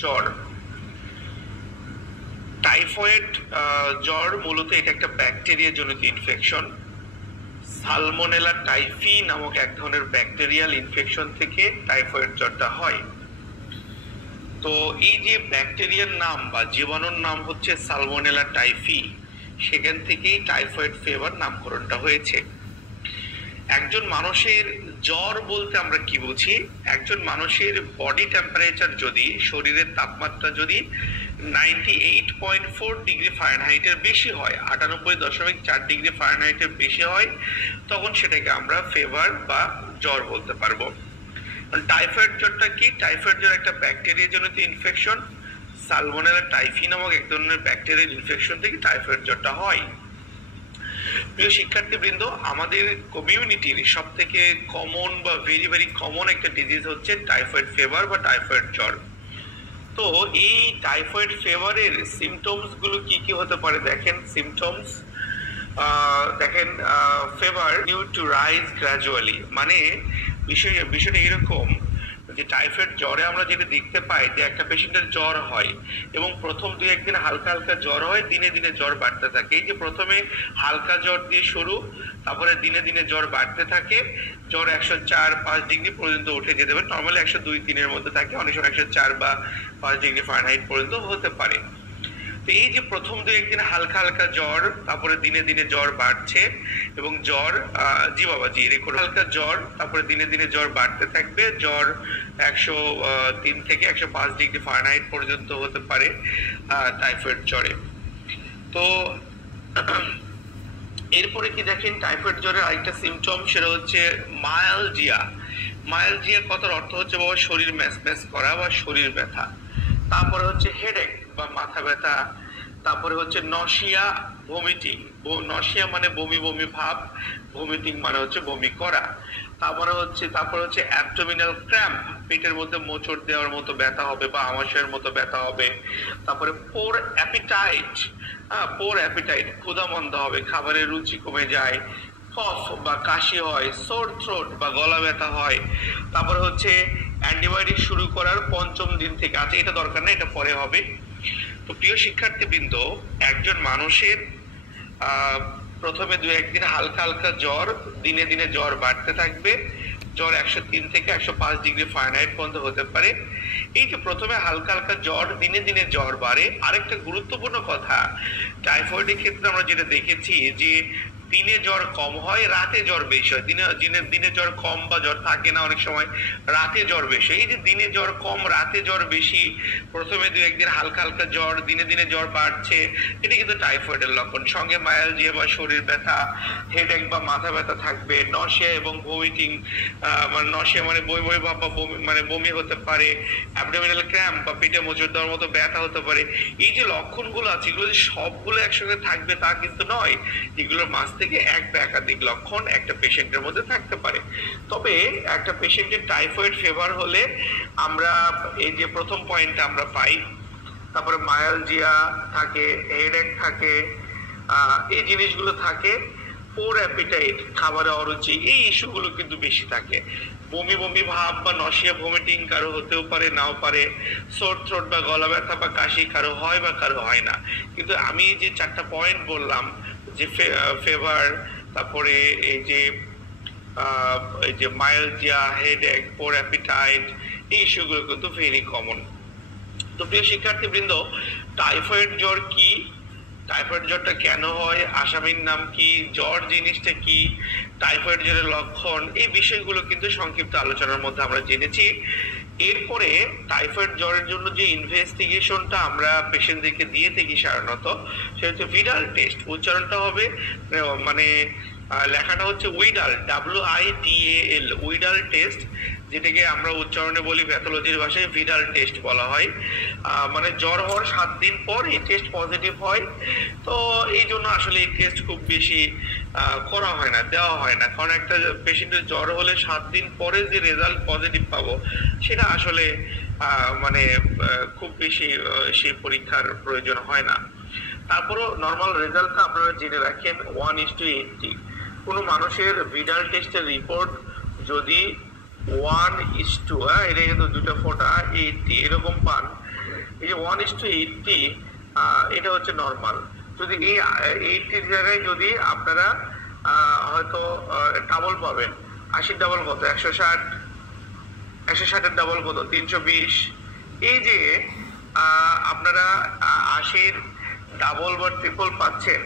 জ্বর। টাইফয়েড জ্বর মূলত এটা একটা ব্যাকটেরিয়া জনিত ইনফেকশন। সালমোনেলা টাইফি নামক এক ধরনের ব্যাকটেরিয়াল ইনফেকশন থেকে টাইফয়েড জ্বরটা হয়। তো এই যে ব্যাকটেরিয়ার নাম বা জীবাণুর নাম হচ্ছে সালমোনেলা টাইফি, সেখান থেকেই টাইফয়েড ফিভার নামকরণটা হয়েছে। একজন মানুষের জ্বর বলতে আমরা কি বুঝি? একজন মানুষের বডি টেম্পারেচার যদি, শরীরের তাপমাত্রা যদি 98.4 ডিগ্রি ফারেনহাইটের বেশি হয়, 98.4 ডিগ্রি ফারেনহাইটের বেশি হয়, তখন সেটাকে আমরা ফিভার বা জ্বর বলতে পারবো। টাইফয়েড জ্বরটা কি? টাইফয়েড জ্বর একটা ব্যাকটেরিয়া জনিত ইনফেকশন। সালমোনেলা টাইফি নামক এক ধরনের ব্যাকটেরিয়াল ইনফেকশন থেকে টাইফয়েড জ্বরটা হয়। প্রিয় শিক্ষার্থীবৃন্দ, আমাদের কমিউনিটির সব থেকে কমন বা ভেরি ভেরি কমন একটা ডিজিজ হচ্ছে টাইফয়েড ফিভার বা টাইফয়েড জ্বর। তো এই টাইফয়েড ফিভারের সিমটমস গুলো কি কি হতে পারে দেখেন। সিমটমস দেখেন, fever new to rise gradually, মানে বিষয়টা এরকম যে টাইফয়েড জ্বরে আমরা যেটা দেখতে পাই যে একটা পেশেন্টের জ্বর হয় এবং প্রথম 2-1 দিন হালকা হালকা জ্বর হয়, দিনে দিনে জ্বর বাড়তে থাকে। এই যে প্রথমে হালকা জ্বর দিয়ে শুরু, তারপরে দিনে দিনে জ্বর বাড়তে থাকে, জ্বর 104-5 ডিগ্রি পর্যন্ত উঠে যেতে পারে। নর্মালি 102-3 এর মধ্যে থাকে, অনেক সময় 104 বা 5 ডিগ্রি ফারেনহাইট পর্যন্ত হতে পারে। তো এই যে প্রথম 2-1 দিন হালকা হালকা জ্বর, তারপরে দিনে দিনে জ্বর বাড়ছে এবং জ্বর হালকা জ্বর, তারপরে দিনে দিনে জ্বর বাড়তে থাকবে, জ্বর 103 থেকে 105 ডিগ্রি ফারেনহাইট পর্যন্ত হতে পারে টাইফয়েড জ্বরে। তো এরপরে কি দেখেন, টাইফয়েড জ্বরের আরেকটা সিমটম, সেটা হচ্ছে মায়ালজিয়া। মায়ালজিয়া কথার অর্থ হচ্ছে বাবা শরীর ম্যাচম্যাচ করা বা শরীর ব্যথা। তারপরে হচ্ছে হেডেক বা মাথা ব্যথা। তারপরে হচ্ছে নশিয়া, ভমিটিং। নশিয়া মানে বমি বমি ভাব, ভমিটিং মানে হচ্ছে বমি করা। তারপরে হচ্ছে অ্যাবডোমিনাল ক্র্যাম্প, পেটের মধ্যে মোচড় দেওয়ার মতো ব্যথা হবে বা আমাশয়ের মতো ব্যথা হবে। তারপরে পোর অ্যাপিটাইট, পোর অ্যাপিটাইট, ক্ষুধা মন্দা হবে, খাবারের রুচি কমে যায়। কফ বা কাশি হয়, সোর থ্রোট বা গলা ব্যথা হয়। তারপরে হচ্ছে অ্যান্টিবায়োটিক শুরু করার 5ম দিন থেকে, আচ্ছা এটা দরকার না, এটা পরে হবে। তো প্রিয় শিক্ষার্থীবৃন্দ, একজন মানুষের প্রথমে 2-1 দিন হালকা হালকা জ্বর, দিনে দিনে জ্বর বাড়তে থাকবে, জ্বর 103 থেকে 105 ডিগ্রি ফারেনহাইট পর্যন্ত হতে পারে। এই যে প্রথমে হালকা হালকা জ্বর, দিনে দিনে জ্বর বাড়ে। আরেকটা গুরুত্বপূর্ণ কথা, টাইফয়েডের ক্ষেত্রে আমরা যেটা দেখেছি যে দিনে জ্বর কম হয়, রাতে জ্বর বেশি হয়। দিনে জ্বর কম বা জ্বর থাকে না, অনেক সময় রাতে জ্বর বেশি। এই যে দিনে জ্বর কম, রাতে জ্বর বেশি, প্রথমে 2-1 দিন হালকা হালকা জ্বর, দিনে দিনে জ্বর বাড়ছে, এটা কিন্তু টাইফয়েডের লক্ষণ। সঙ্গে মায়ালজিয়া বা শরীর ব্যথা, হেডেক বা মাথা ব্যথা থাকবে, নশিয়া এবং ভমিটিং, মানে নশিয়া মানে বমি বমি ভাব বা মানে বমি হতে পারে, অ্যাবডোমিনাল ক্র্যাম্প বা পেটে মোচড় দেওয়ার মতো ব্যথা হতে পারে। এই যে লক্ষণগুলো আছে, এগুলো যে সবগুলো একসঙ্গে থাকবে তা কিন্তু নয়। এগুলোর মাঝ থেকে এক বা একাধিক লক্ষণ একটা পেশেন্টের মধ্যে থাকতে পারে। তবে একটা পেশেন্টের টাইফয়েড ফিভার হলে আমরা এই যে প্রথম পয়েন্টটা আমরা পাই, তারপরে মায়ালজিয়া থাকে, হেডেক থাকে, এই জিনিসগুলো থাকে, পোর অ্যাপিটাইট, খাবারে অরুচি, এই ইস্যুগুলো কিন্তু বেশি থাকে। বমি বমি ভাব বা নশিয়া ভমিটিং কারো হতেও পারে, নাও পারে। সোর থ্রোট বা গলা ব্যথা বা কাশি কারো হয় বা কারো হয় না। কিন্তু আমি যে 4টা পয়েন্ট বললাম, যে ফিভার, তারপরে এই যে মায়ালজিয়া, হেডেক, পোর অ্যাপিটাইট, এই ইস্যুগুলো কিন্তু ভেরি কমন। তো প্রিয় শিক্ষার্থীবৃন্দ, টাইফয়েড জ্বর কি, টাইফয়েড জ্বরটা কেন হয়, আসামির নাম কি, জ্বর জিনিসটা কি, টাইফয়েড জ্বরের লক্ষণ, এই বিষয়গুলো কিন্তু সংক্ষিপ্ত আলোচনার মধ্যে আমরা জেনেছি। এরপরে টাইফয়েড জ্বরের জন্য যে ইনভেস্টিগেশনটা আমরা পেশেন্টদেরকে দিয়ে থাকি সাধারণত, সেটা হচ্ছে ভিডাল টেস্ট। উচ্চারণটা হবে মানে লেখাটা হচ্ছে উইডাল, WIDAL, উইডাল টেস্ট, যেটাকে আমরা উচ্চারণে বলি প্যাথোলজির ভাষায় ভিডাল টেস্ট বলা হয়। মানে জ্বর হওয়ার 7 দিন পর এই টেস্ট পজিটিভ হয়। তো এই জন্য আসলে এই টেস্ট খুব বেশি করা হয় না, দেওয়া হয় না, কারণ একটা পেশেন্টের জ্বর হলে 7 দিন পরে যে রেজাল্ট পজিটিভ পাবো সেটা আসলে মানে খুব বেশি সেই পরীক্ষার প্রয়োজন হয় না। তারপরও নর্মাল রেজাল্টটা আপনারা জেনে রাখেন 1:80। কোনো মানুষের ভিডাল টেস্টের রিপোর্ট যদি 1:, এটা কিন্তু 2টা ফোঁটা 80 এরকম পান, এই যে 1:80 এটা হচ্ছে নর্মাল। যদি এই 80 জায়গায় যদি আপনারা হয়তো ডাবল পাবেন, 80 ডাবল কত 160, 160-এর ডাবল কত 320। এই যে আপনারা 80-র ডাবল বা ট্রিপল পাচ্ছেন,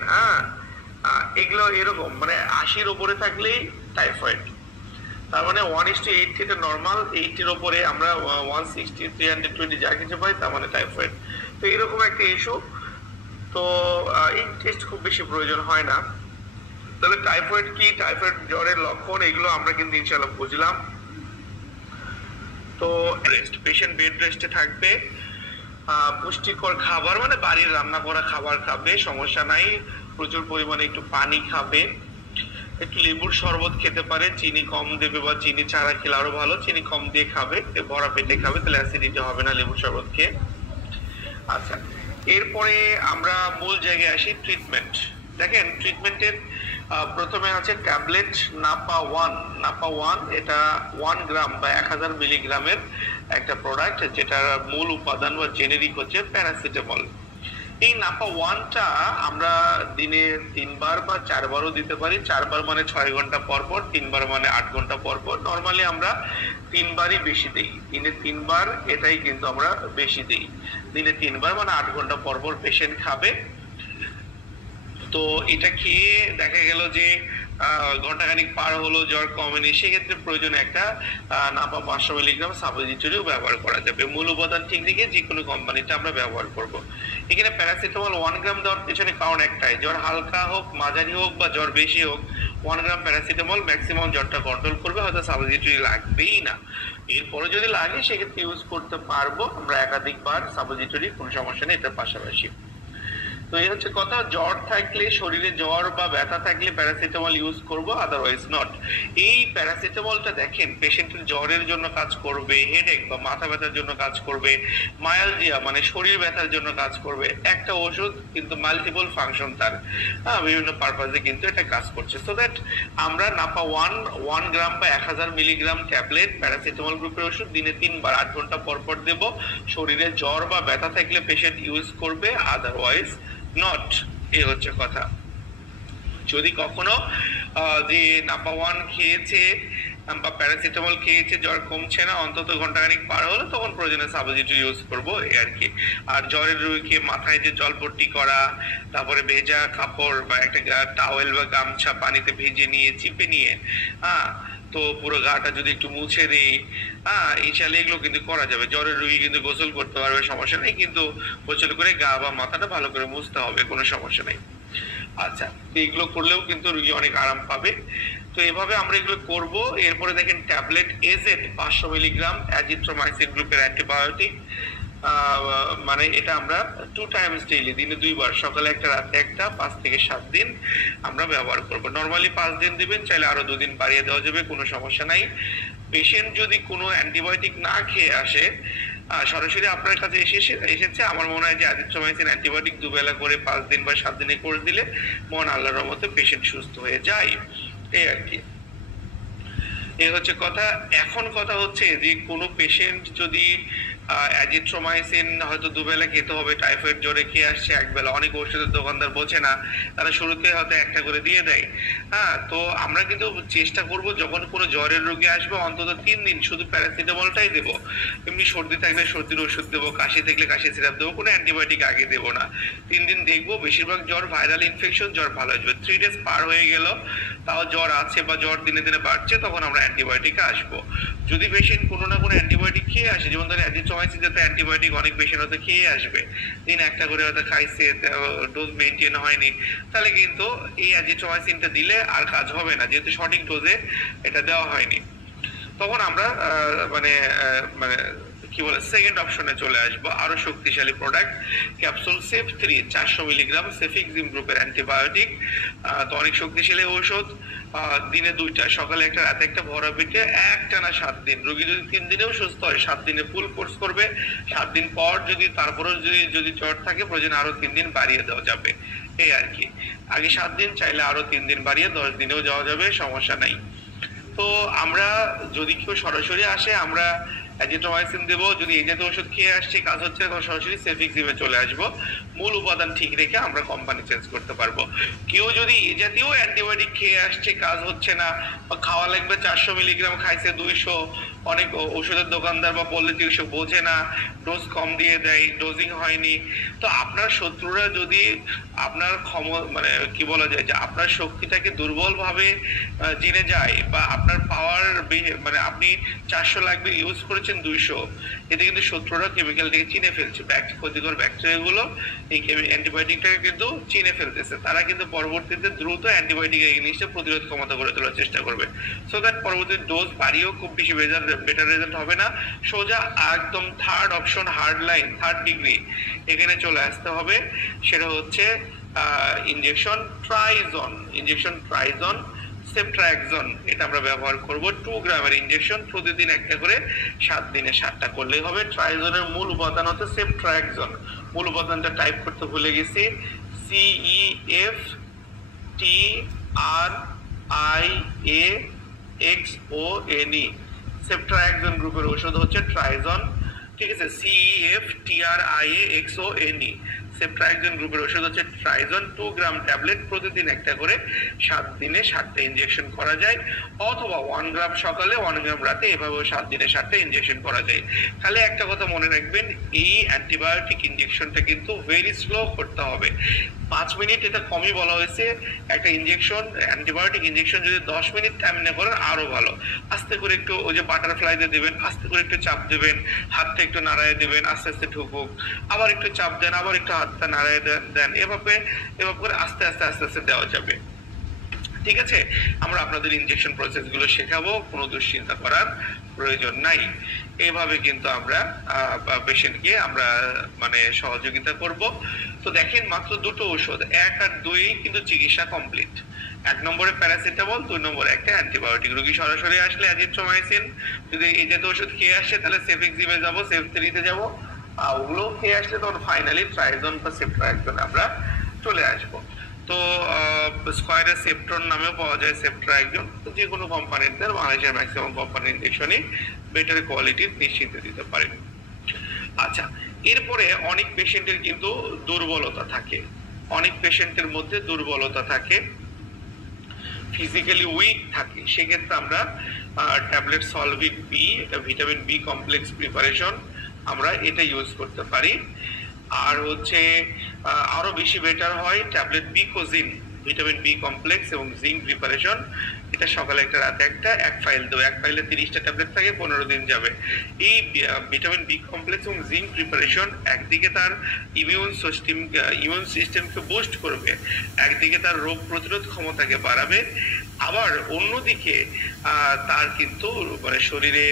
এগুলো এরকম মানে 80-র উপরে থাকলেই টাইফয়েড। তার মানে 1:80 এটা নর্মাল, 80-র উপরে আমরা 160, 320 যা কিছু পাই তার মানে টাইফয়েড। তো এরকম একটা ইস্যু। তো এই টেস্ট খুব বেশি প্রয়োজন হয় না। তবে টাইফয়েড কি, টাইফয়েড জ্বরের লক্ষণ, এগুলো আমরা কিন্তু ইনশাআল্লাহ বুঝলাম। তো রেস্ট, পেশেন্ট বেড রেস্টে থাকবে, পুষ্টিকর খাবার মানে বাড়ির রান্না করা খাবার খাবে, সমস্যা নাই। প্রচুর পরিমাণে একটু পানি খাবে, একটু লেবুর শরবত খেতে পারে, চিনি কম দেবে বা চিনি ছাড়া খেলে আরো ভালো, চিনি কম দিয়ে খাবে, ভরা পেটে খাবে, তাহলে অ্যাসিডিটি হবে না লেবুর শরবত খেয়ে। আচ্ছা, এরপরে আমরা মূল জায়গায় আসি, ট্রিটমেন্ট। দেখেন ট্রিটমেন্টের প্রথমে আছে ট্যাবলেট নাপা ওয়ান। এটা 1 গ্রাম বা 1000 মিলিগ্রামের একটা প্রোডাক্ট, যেটার মূল উপাদান বা জেনেরিক হচ্ছে প্যারাসিটামল। এই নাপা ওয়ানটা আমরা দিনে 3 বার বা 4 বারও দিতে পারি। 4 বার মানে 6 ঘন্টা পর পর, 3 বার মানে 8 ঘন্টা পর পর। নর্মালি আমরা 3 বারই বেশি দিই, দিনে 3 বার, এটাই কিন্তু আমরা বেশি দিই। দিনে 3 বার মানে 8 ঘন্টা পর পর পেশেন্ট খাবে। তো এটা খেয়ে দেখা গেল যে ঘন্টাখানিক পার হলো, জ্বর কমেনি, সেক্ষেত্রে প্রয়োজন একটা নাপা 500 মিলিগ্রাম সাপোজিটরিও ব্যবহার করা যাবে। মূল উপাদান ঠিক রেখে যে কোনো কোম্পানিটা আমরা ব্যবহার করব। এখানে প্যারাসিটামল 1 গ্রাম দেওয়ার পেছনে কারণ একটাই, জ্বর হালকা হোক, মাঝারি হোক বা জ্বর বেশি হোক, 1 গ্রাম প্যারাসিটামল ম্যাক্সিমাম জ্বরটা কন্ট্রোল করবে, হয়তো সাপোজিটরি লাগবেই না। এরপরে যদি লাগে সেক্ষেত্রে ইউজ করতে পারবো আমরা একাধিকবার সাপোজিটরি, কোনো সমস্যা নেই এটার পাশাপাশি। তো এই হচ্ছে কথা, জ্বর থাকলে, শরীরে জ্বর বা ব্যথা থাকলে প্যারাসিটামল ইউজ করব, আদারওয়াইজ নট। এই প্যারাসিটামলটা দেখেন পেশেন্টের জ্বরের জন্য কাজ করবে, হেডেক বা মাথা ব্যথার জন্য কাজ করবে, মায়ালজিয়া মানে শরীর ব্যথার জন্য কাজ করবে। একটা ওষুধ কিন্তু মাল্টিপল ফাংশন তার, বিভিন্ন পারপাজে কিন্তু এটা কাজ করছে। সো দ্যাট আমরা নাপা 1 গ্রাম বা 1000 মিলিগ্রাম ট্যাবলেট প্যারাসিটামল গ্রুপের ওষুধ দিনে 3 বার 8 ঘন্টা পর পর দেব। শরীরে জ্বর বা ব্যথা থাকলে পেশেন্ট ইউজ করবে, আদারওয়াইজ নট। এই হচ্ছে কথা। যদি কখনো যে নাপা 1 খেয়েছে বা প্যারাসিটামল খেয়েছে, জ্বর কমছে না, অন্তত ঘন্টাখানিক পার হলো, তখন প্রয়োজনে সাপোজিটরি ইউজ করবো, এই আর কি। আর জ্বরের রোগীকে মাথায় যে জলপট্টি করা, তারপরে ভেজা কাপড় বা একটা টাওয়েল বা গামছা পানিতে ভেজে নিয়ে চিপে নিয়ে তো পুরো গাটা যদি একটু মুছে দেই, ইনশাআল্লাহ এগুলো কিন্তু করা যাবে। জ্বরের রোগী কিন্তু গোসল করতে পারবে, সমস্যা নেই, কিন্তু গোসল করে গা বা মাথাটা ভালো করে মুছতে হবে, কোনো সমস্যা নেই। আচ্ছা, এগুলো করলেও কিন্তু রোগী অনেক আরাম পাবে। তো এভাবে আমরা এগুলো করব। এরপরে দেখেন ট্যাবলেট এজেড 500 মিলিগ্রাম অ্যাজিথ্রোমাইসিন গ্রুপের অ্যান্টিবায়োটিক, মানে এটা আমরা 2 টাইমস ডেইলি, দিনে 2 বার, সকালে একটা রাতে একটা, 5 থেকে 7 দিন আমরা ব্যবহার করব। নরমালি 5 দিন দিবেন, চাইলে আরো 2 দিন বাড়িয়ে দেওয়া যাবে, কোনো সমস্যা নাই। পেশেন্ট যদি কোনো অ্যান্টিবায়োটিক না খেয়ে আসে, সরাসরি আপনার কাছে এসেছে, আমার মনে হয় যে অ্যাজিথ্রোমাইসিন অ্যান্টিবায়োটিক 2 বেলা করে 5 দিন বা 7 দিনে কোর্স দিলে মন আল্লাহর রহমতে পেশেন্ট সুস্থ হয়ে যায়, এই আর কি। এই হচ্ছে কথা। এখন কথা হচ্ছে যে কোনো পেশেন্ট যদি অ্যাজিথ্রোমাইসিন হয়তো 2 বেলা খেতে হবে, টাইফয়েড জ্বরে খেয়ে আসছে 1 বেলা, অনেক ওষুধের দোকানদার বোঝে না, তারা শুরুতে হয়তো একটা করে দিয়ে দেয়। তো আমরা কিন্তু চেষ্টা করব যখন কোনো জ্বরের রোগী আসবে অন্তত 3 দিন শুধু প্যারাসিটামলটাই দেবো। এমনি সর্দি থাকলে সর্দির ওষুধ দেবো, কাশি থাকলে কাশি সিরাপ দেবো, কোনো অ্যান্টিবায়োটিক আগে দেবো না। 3 দিন দেখবো, বেশিরভাগ জ্বর ভাইরাল ইনফেকশন, জ্বর ভালো আসবে। 3 ডেজ পার হয়ে গেল, তাও জ্বর আছে বা জ্বর দিনে দিনে বাড়ছে, তখন আমরা অ্যান্টিবায়োটিকে আসবো। যদি পেশেন্ট কোনো না কোনো অ্যান্টিবায়োটিক খেয়ে আসে, যেমন ধরেন অ্যাজিথ্রোমাইসিন যাতে অ্যান্টিবায়োটিক অনেক পেশেন্ট হয়তো খেয়ে আসবে, দিন একটা করে হয়তো খাইছে, ডোজ মেনটেন হয়নি, তাহলে কিন্তু এই অ্যাজিথ্রোমাইসিনটা দিলে আর কাজ হবে না, যেহেতু সঠিক ডোজে এটা দেওয়া হয়নি। তখন আমরা মানে মানে কি বলে সেকেন্ড অপশনে চলে আসবো, আরো শক্তিশালী product capsule safe 3 400 milligram cefixime গ্রুপের অ্যান্টিবায়োটিক। তো অনেক শক্তিশালী ঔষধ, দিনে 2টা, সকালে একটা রাতে একটা, ভরা পেটে একটানা 7 দিন। রোগী যদি 3 দিনেও সুস্থ হয় 7 দিনে ফুল কোর্স করবে। 7 দিন পর যদি তারপরেও যদি জ্বর থাকে প্রয়োজন আরো 3 দিন বাড়িয়ে দেওয়া যাবে, এই আর কি। আগে 7 দিন, চাইলে আরো 3 দিন বাড়িয়ে 10 দিনেও যাওয়া যাবে, সমস্যা নাই। তো আমরা যদি কেউ সরাসরি আসে, আমরা অ্যাজিথ্রোমাইসিন দেবো। যদি এই জাতীয় ওষুধ খেয়ে আসছে কাজ হচ্ছে তখন সরাসরি সেফিক্সিমে চলে আসবো। মূল উপাদান ঠিক রেখে আমরা কোম্পানি চেঞ্জ করতে পারবো। কেউ যদি এই জাতীয় অ্যান্টিবায়োটিক খেয়ে আসছে কাজ হচ্ছে না, বা খাওয়া লাগবে 400 মিলিগ্রাম খাইছে 200, অনেক ওষুধের দোকানদার বা পলিটিক্স বোঝে না, ডোজ কম দিয়ে দেয়, ডোজিং হয়নি, তো আপনার শত্রুরা যদি আপনার মানে কি বলা যায় যে আপনার শক্তিটাকে দুর্বল ভাবে জেনে যায়, বা আপনার পাওয়ার মানে আপনি 400 লাগবে ইউজ করেছেন 200, এতে কিন্তু শত্রুরা কেমিক্যালটাকে চিনে ফেলছে, ক্ষতিকর ব্যাকটেরিয়া গুলো এই অ্যান্টিবায়োটিকটাকে কিন্তু চিনে ফেলতেছে। তারা কিন্তু পরবর্তীতে দ্রুত অ্যান্টিবায়োটিকের জিনিসটা প্রতিরোধ ক্ষমতা করে তোলার চেষ্টা করবে, সো দ্যাট পরবর্তী ডোজ বাড়িয়েও খুব বেশি বেটার রেজাল্ট হবে না। সোজা একদম third option, hard line, third degree এখানে চলে আসতে হবে। সেটা হচ্ছে ইনজেকশন ট্রাইজন সেফট্রাক্সন, এটা আমরা ব্যবহার করব 2 গ্রামের ইনজেকশন, প্রতিদিন একটা করে 7 দিনে 7টা করলেই হবে। ট্রাইজনের মূল উপাদান হচ্ছে সেফট্রাক্সন। মূল উপাদানটা টাইপ করতে ভুলে গেছি, CEFTRIAXONE, সেফট্রাক্সন গ্রুপের ওষুধ হচ্ছে ট্রাইজন, ঠিক আছে, CEFTRIAXONE, সেফট্রাক্সন গ্রুপের ওষুধ হচ্ছে ট্রাইজন, 2 গ্রাম ট্যাবলেট, প্রতিদিন একটা করে 7 দিনে 7টা ইনজেকশন করা যায়, অথবা 1 গ্রাম সকালে 1 গ্রাম রাতে, এভাবে 7 দিনে 7টা ইনজেকশন করা যায়। খালি একটা কথা মনে রাখবেন, এই অ্যান্টিবায়োটিক ইনজেকশনটা কিন্তু ভেরি স্লো করতে হবে, 5 মিনিট, এটা কমই বলা হয়েছে। একটা ইনজেকশন, অ্যান্টিবায়োটিক ইনজেকশন যদি 10 মিনিট টাইম না করেন আরো ভালো, আস্তে করে একটু ওই যে বাটারফ্লাই দিয়ে দেবেন, আস্তে করে একটু চাপ দেবেন, হাতটা একটু নাড়ায় দেবেন, আস্তে আস্তে ঢুকুক, আবার একটু চাপ দেন, আবার একটু হাতটা নাড়ায় দেন, এভাবে করে আস্তে আস্তে দেওয়া যাবে, ঠিক আছে। আমরা আপনাদের ইনজেকশন প্রসেস গুলো শেখাবো, কোনো দুশ্চিন্তা করার প্রয়োজন নাই। এইভাবে কিন্তু আমরা পেশেন্টকে আমরা মানে সহযোগিতা করব। তো দেখেন, মাত্র 2টো ওষুধ, 1 আর 2 কিন্তু চিকিৎসা কমপ্লিট। 1 নম্বরে প্যারাসিটামল, 2 নম্বরে একটা অ্যান্টিবায়োটিক। রোগী সরাসরি আসলে অ্যাজিথ্রোমাইসিন, যদি এই জাতীয় ওষুধ খেয়ে আসে তাহলে সেফিক্সিমে যাবো, সেফ3-তে যাবো, ওগুলো খেয়ে আসলে তখন ফাইনালি ট্রাইজন বা সেফট্রাক্সন আমরা চলে আসবো। তো স্কয়ারের সেপ্ট্রন নামেও পাওয়া যায় সেফট্রাক্সন, তো যে কোনো কোম্পানির, বাংলাদেশের ম্যাক্সিমাম কোম্পানির ইনজেকশনই বেটার কোয়ালিটির নিশ্চিন্তে দিতে পারেন। আচ্ছা, এরপরে অনেক পেশেন্টের কিন্তু দুর্বলতা থাকে, অনেক পেশেন্টের মধ্যে দুর্বলতা থাকে, ফিজিক্যালি উইক থাকে, সেক্ষেত্রে আমরা tablet Solvit B, vitamin B complex preparation, আমরা এটা ইউজ করতে পারি। আর হচ্ছে আরো বেশি বেটার হয় ট্যাবলেট বিকোজিন, ভিটামিন বি কমপ্লেক্স এবং জিঙ্ক প্রিপারেশন, এটা সকালে একটা রাতে একটা, 1 ফাইল দেবো, 1 ফাইলে 30টা ট্যাবলেট থাকে, 15 দিন যাবে। এই ভিটামিন বি কমপ্লেক্স এবং জিঙ্ক প্রিপারেশন একদিকে তার ইমিউন সিস্টেমকে বুস্ট করবে, একদিকে তার রোগ প্রতিরোধ ক্ষমতাকে বাড়াবে, আবার অন্যদিকে তার কিন্তু মানে শরীরে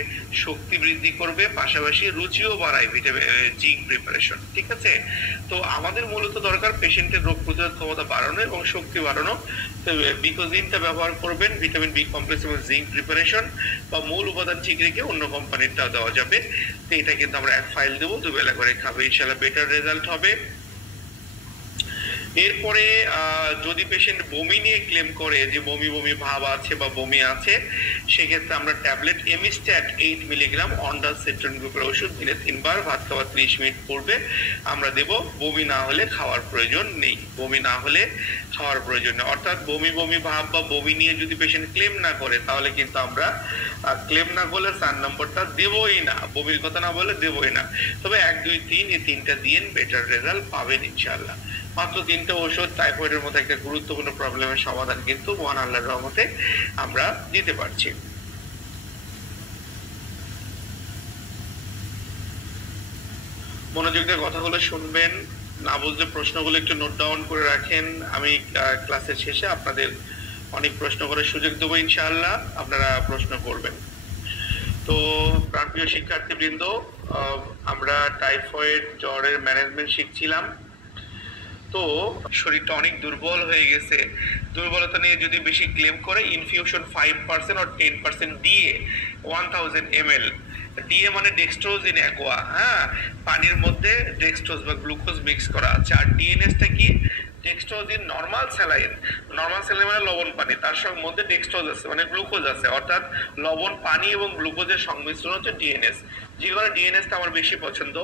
শক্তি বৃদ্ধি করবে, পাশাপাশি রুচিও বাড়ায় ভিটামিন জিঙ্ক প্রিপারেশন, ঠিক আছে। তো আমাদের মূলত দরকার পেশেন্টের রোগ প্রতিরোধ ক্ষমতা বাড়ানো এবং শক্তি বাড়ানো। তো বিকোজিনটা ব্যবহার করবেন, ভিটামিন বি কমপ্লেক্স এবং জিঙ্ক প্রিপারেশন, বা মূল উপাদান ঠিক রেখে অন্য কোম্পানিরটাও দেওয়া যাবে। তো এটা কিন্তু আমরা 1 ফাইল দেবো, 2 বেলা করে খাবে, ইনশাআল্লাহ বেটার রেজাল্ট হবে। এরপরে যদি পেশেন্ট বমি নিয়ে ক্লেম করে যে বমি বমি ভাব আছে বা বমি আছে, সেক্ষেত্রে আমরা ট্যাবলেট এমিস্ট্যাট 8 মিলিগ্রাম অন্ডারসেট্রন গ্রুপের ওষুধ দিনে 3 বার, ভাত খাওয়ার 30 মিনিট পূর্বে আমরা দেব। বমি না হলে খাওয়ার প্রয়োজন নেই, বমি না হলে খাওয়ার প্রয়োজন নেই। অর্থাৎ বমি বমি ভাব বা বমি নিয়ে যদি পেশেন্ট ক্লেম না করে, তাহলে কিন্তু আমরা ক্লেম না করলে 4 নম্বরটা দেবই না, বমির কথা না বলে দেবই না। তবে 1, 2, 3 এই 3টা দিয়ে বেটার রেজাল্ট পাবেন ইনশাআল্লাহ। মাত্র 3টা ওষুধ টাইফয়েডের মতো একটা গুরুত্বপূর্ণ প্রবলেমের সমাধান কিন্তু মহান আল্লাহর রহমতে আমরা দিতে পারছি। মনোযোগ দিয়ে কথাগুলো শুনবেন, না বুঝলে প্রশ্নগুলো একটু নোট ডাউন করে রাখেন, আমি ক্লাসের শেষে আপনাদের অনেক প্রশ্ন করার সুযোগ দেবো ইনশাআল্লাহ, আপনারা প্রশ্ন করবেন। তো প্রাণপ্রিয় শিক্ষার্থীবৃন্দ, আমরা টাইফয়েড জ্বরের ম্যানেজমেন্ট শিখছিলাম। তো শরীরটা অনেক দুর্বল হয়ে গেছে, দুর্বলতা নিয়ে যদি বেশি ক্লেম করে, ইনফিউশন 5% or 10% দিয়ে 1000 ml ডিএ মানে ডেক্সট্রোজ ইন অ্যাকোয়া, হ্যাঁ, পানির মধ্যে ডেক্সট্রোজ বা গ্লুকোজ মিক্স করা আছে। আর ডিএনএসটা কি? Dextrose in normal saline. Normal saline মানে লবণ পানি, তার সঙ্গে মধ্যে ডেক্সট্রোজ আছে মানে গ্লুকোজ আছে, অর্থাৎ লবণ পানি এবং গ্লুকোজের সংমিশ্রণ হচ্ছে ডিএনএস। যে কোনো ডিএনএসটা আমার বেশি পছন্দ।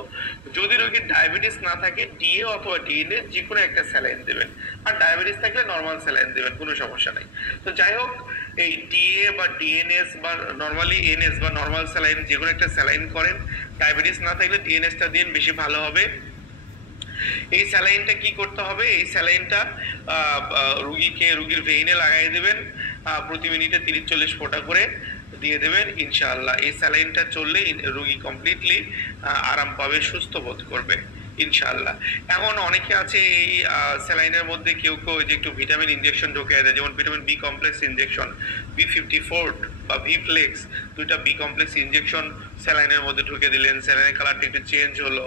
যদি রোগীর ডায়াবেটিস না থাকে ডিএ অথবা ডিএনএস যে কোনো একটা স্যালাইন দেবেন, আর ডায়াবেটিস থাকলে নর্মাল স্যালাইন দেবেন, কোনো সমস্যা নেই। তো যাই হোক, এই ডিএ বা ডিএনএস বা নর্মালি এনএস বা নর্মাল স্যালাইন যে কোনো একটা স্যালাইন করেন। ডায়াবেটিস না থাকলে ডিএনএসটা দিন, বেশি ভালো হবে। এই স্যালাইনটা কি করতে হবে? এই স্যালাইনটা রুগীর ভেইনে লাগাই দেবেন, প্রতি মিনিটে 30-40 ফোঁটা করে দিয়ে দেবেন। ইনশাআল্লাহ এই স্যালাইনটা চললে রুগী কমপ্লিটলি আরাম পাবে, সুস্থ বোধ করবে ইনশাআল্লাহ। এখন অনেকে আছে এই স্যালাইনের মধ্যে কেউ যে একটু ভিটামিন ইনজেকশন ঢুকিয়ে দেয়, যেমন vitamin B complex injection, B54 বা ভিপ্লেক্স, দুইটা বি কমপ্লেক্স ইনজেকশন স্যালাইনের মধ্যে ঢুকে দিলেন, স্যালাইনের কালারটা একটু চেঞ্জ হলো,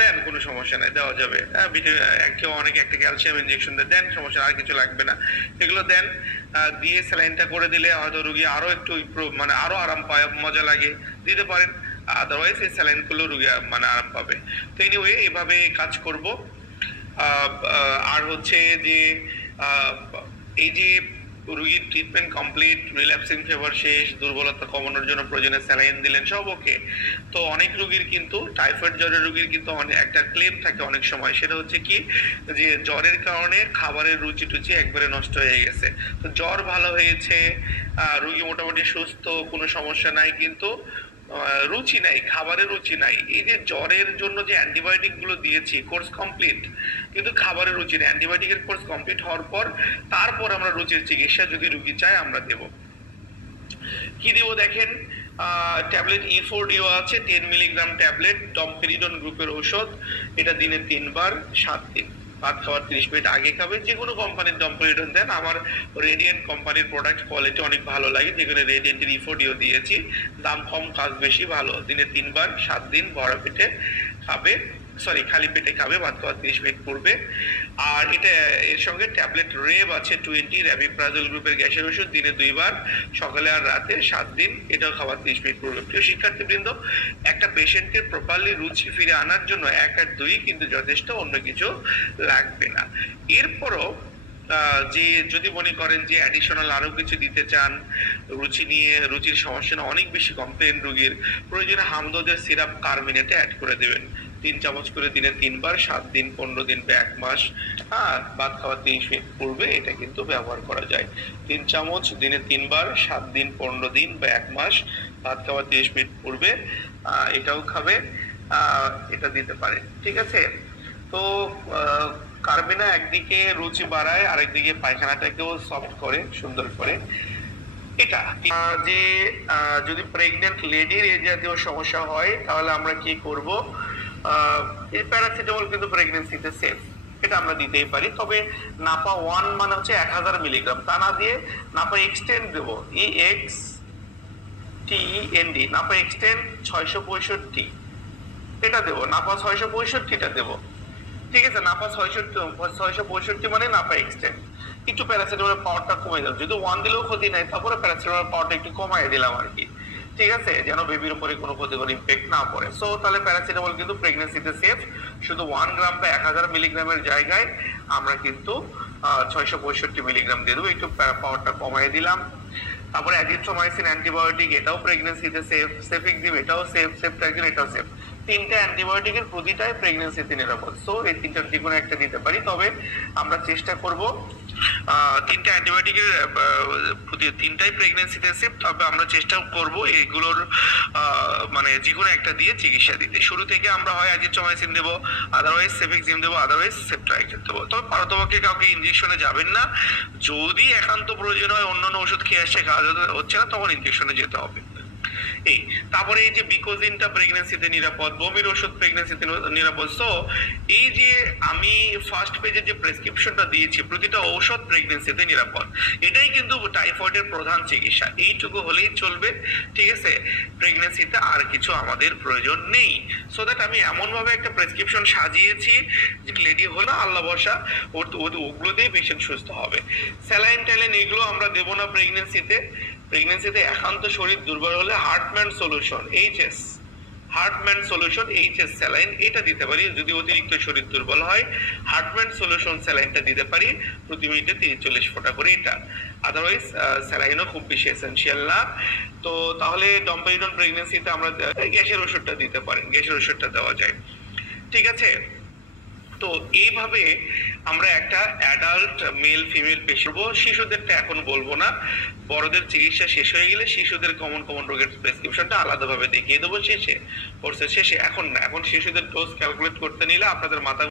দেন কোনো সমস্যা নাই, দেওয়া যাবে। কেউ অনেকে একটা ক্যালসিয়াম ইনজেকশন দেন, সমস্যা, আর কিছু লাগবে না, এগুলো দেন। দিয়ে স্যালাইনটা করে দিলে হয়তো রুগী আরো একটু মানে আরো আরাম পায়, মজা লাগে, দিতে পারেন। আদারওয়াইজ এই স্যালাইন গুলো রুগী মানে আরাম পাবে। তো এনিওয়ে এইভাবে কাজ করব। আর হচ্ছে যে এই যে রুগীর ট্রিটমেন্ট কমপ্লিট, রিল্যাপসিং ফিভার শেষ, দুর্বলতা কমানোর জন্য প্রয়োজনে স্যালাইন দিলেন, সব ওকে। তো অনেক রুগীর কিন্তু টাইফয়েড জ্বরের রুগীর কিন্তু একটা ক্লেম থাকে অনেক সময়, সেটা হচ্ছে কি যে জ্বরের কারণে খাবারের রুচি টুচি একবারে নষ্ট হয়ে গেছে। তো জ্বর ভালো হয়েছে, রুগী মোটামুটি সুস্থ, কোনো সমস্যা নাই, কিন্তু রুচি নাই, খাবারের রুচি নাই। এই যে জ্বরের জন্য যে অ্যান্টিবায়োটিক গুলো দিয়েছি, কোর্স কমপ্লিট, কিন্তু খাবারের রুচি নেই। অ্যান্টিবায়োটিকের কোর্স কমপ্লিট হওয়ার পর তারপর আমরা রুচির চিকিৎসা যদি রুগী চায় আমরা দেব। কি দেব দেখেন, ট্যাবলেট E4DO আছে, 10 মিলিগ্রাম ট্যাবলেট, ডমপেরিডন গ্রুপের ঔষধ। এটা দিনে 3 বার 7 দিন, ভাত খাওয়ার 30 মিনিট আগে খাবেন। যে কোনো কোম্পানির ডমপেরিডন দেন, আমার রেডিয়েন্ট কোম্পানির প্রোডাক্ট কোয়ালিটি অনেক ভালো লাগে, যেখানে রেডিয়েন্টের E4DO দিয়েছি, দাম কম কাজ বেশি, ভালো। দিনে 3 বার 7 দিন ভরা পেটে খাবে, খালি পেটে খাবে, ভাত খাওয়ার 30 মিনিট পূর্বে। আর এটা এর সঙ্গে ট্যাবলেট রেব আছে 20, র্যাবিপ্রাজল গ্রুপের গ্যাসের ওষুধ, দিনে 2 বার, সকালে আর রাতে 7 দিন, এটাও খাবার 30 মিনিট পূর্বে। প্রিয় শিক্ষার্থীবৃন্দ, একটা পেশেন্টকে প্রপারলি রুচি ফিরে আনার জন্য 1 আর 2 কিন্তু যথেষ্ট, অন্য কিছু লাগবে না। এরপরও যে যদি মনে করেন যে অ্যাডিশনাল আরো কিছু দিতে চান, রুচি নিয়ে, রুচির সমস্যা না, অনেক বেশি কমপ্লেন রুগীর, প্রয়োজনে হামদর্দের সিরাপ কার্মিনেটে অ্যাড করে দেবেন, 3 চামচ করে দিনে 3 বার, 7 দিন, 15 দিন বা 1 মাস। ভাত খাওয়ার 30 মিনিট পূর্বে এটা কিন্তু ব্যবহার করা যায়। 3 চামচ দিনে 3 বার, 7 দিন, 15 দিন বা 1 মাস, ভাত খাওয়ার 30 মিনিট পূর্বে এটাও খাবে, এটা দিতে পারে, ঠিক আছে। তো কার্বিনা একদিকে রুচি বাড়ায়, আরেকদিকে পায়খানাটাকেও সফট করে, সুন্দর করে। এটা যে যদি প্রেগনেন্ট লেডির এই জাতীয় সমস্যা হয় তাহলে আমরা কি করব? এই প্যারাসিটামল কিন্তু প্রেগনেন্সিতে সেফ, এটা আমরা দিতেই পারি। তবে নাপা 1 মানে হচ্ছে 1000 মিলিগ্রাম, তা না দিয়ে নাপা এক্সটেন্ড দেবো, EXTEND, নাপা এক্সটেন্ড 665, এটা দেবো, নাপা 665টা দেবো, ঠিক আছে। নাপা 665 মানে নাপা এক্সটেন্ড। একটু প্যারাসিটামলের পাওয়ারটা কমে যাবে, যদি 1 দিলেও ক্ষতি নাই, তারপরে প্যারাসিটামলের পাওয়ারটা একটু কমাই দিলাম আর কি, ঠিক আছে, যেন বেবির উপরে কোনো ক্ষতিকর ইম্প্যাক্ট না পড়ে। সো তাহলে প্যারাসিটামল কিন্তু প্রেগনেন্সিতে সেফ, শুধু 1 গ্রাম বা 1000 মিলিগ্রামের জায়গায় আমরা কিন্তু 665 মিলিগ্রাম দিয়ে দেবো, একটু পাওয়ারটা কমাই দিলাম। তারপরে অ্যাজিথ্রোমাইসিন অ্যান্টিবায়োটিক, এটাও প্রেগনেন্সিতে সেফ, সেফিক্সিম এটাও সেফ, সেফট্রাক্সিন এটাও সেফ। 3টা অ্যান্টিবায়োটিকের প্রতিটাই প্রেগনেন্সিতে নিরাপদ। সো এই 3টার যে কোনো একটা দিতে পারি, তবে আমরা চেষ্টা করব 3টা অ্যান্টিবায়োটিকের 3টাই প্রেগনেন্সিতে সেফ, তবে আমরা চেষ্টা করব এগুলোর মানে যে কোনো একটা দিয়ে চিকিৎসা দিতে। শুরু থেকে আমরা হয় অ্যাজিথ্রোমাইসিন দেবো, আদারওয়াইজ সেফিক্সিম দেবো, আদারওয়াইজ সেফট্রাক্সিন দেবো। তবে পারতপক্ষে কাউকে ইনজেকশনে যাবেন না, যদি একান্ত প্রয়োজন হয়, অন্যান্য ওষুধ খেয়ে আসছে, কাজ হচ্ছে না, তখন ইনজেকশনে যেতে হবে। তারপরে এই যে বিকোজিনটা প্রেগনেন্সিতে নিরাপদ, বমির ওষুধ প্রেগনেন্সিতে নিরাপদ। সো এই যে আমি ফার্স্ট পেজে যে প্রেসক্রিপশনটা দিয়েছি, প্রতিটা ঔষধ প্রেগনেন্সিতে নিরাপদ, এটাই কিন্তু টাইফয়েডের প্রধান চিকিৎসা। এইটুকু হলেই চলবে, ঠিক আছে। প্রেগনেন্সিতে আর কিছু আমাদের প্রয়োজন নেই। সো দ্যাট আমি এমন ভাবে একটা প্রেসক্রিপশন সাজিয়েছি যে লেডি হলো আল্লাহ বসা, ওগুলো দিয়ে পেশেন্ট সুস্থ হবে। স্যালাইন ট্যালাইন এগুলো আমরা দেবো না প্রেগনেন্সিতে, প্রেগন্যান্সিতে একান্ত শরীর দুর্বল হলে হার্টম্যান solution HS, হার্টম্যান solution HS saline এটা দিতে পারি। যদি অতিরিক্ত শরীর দুর্বল হয় হার্টম্যান সলিউশন স্যালাইনটা দিতে পারি প্রতি মিনিটে 30-40 ফোঁটা করে এটা। আদারওয়াইজ স্যালাইনও খুব বেশি এসেনশিয়াল না। তো তাহলে ডমপেরিডন প্রেগন্যান্সিতে আমরা গ্যাসের ওষুধটা দিতে পারেন, গ্যাসের ওষুধটা দেওয়া যায়। ঠিক আছে, তো এইভাবে আমরা একটা অ্যাডাল্ট মেল ফিমেল পেশাবো। শিশুদেরটা এখন বলবো না, বড়দের চিকিৎসা শেষ হয়ে গেলে শিশুদের কমন রোগের প্রেসক্রিপশনটা আলাদাভাবে দেখিয়ে দেবো শেষে, কোর্সের শেষে। এখন না, এখন শিশুদের ডোজ ক্যালকুলেট করতে নিলে আপনাদের মাথা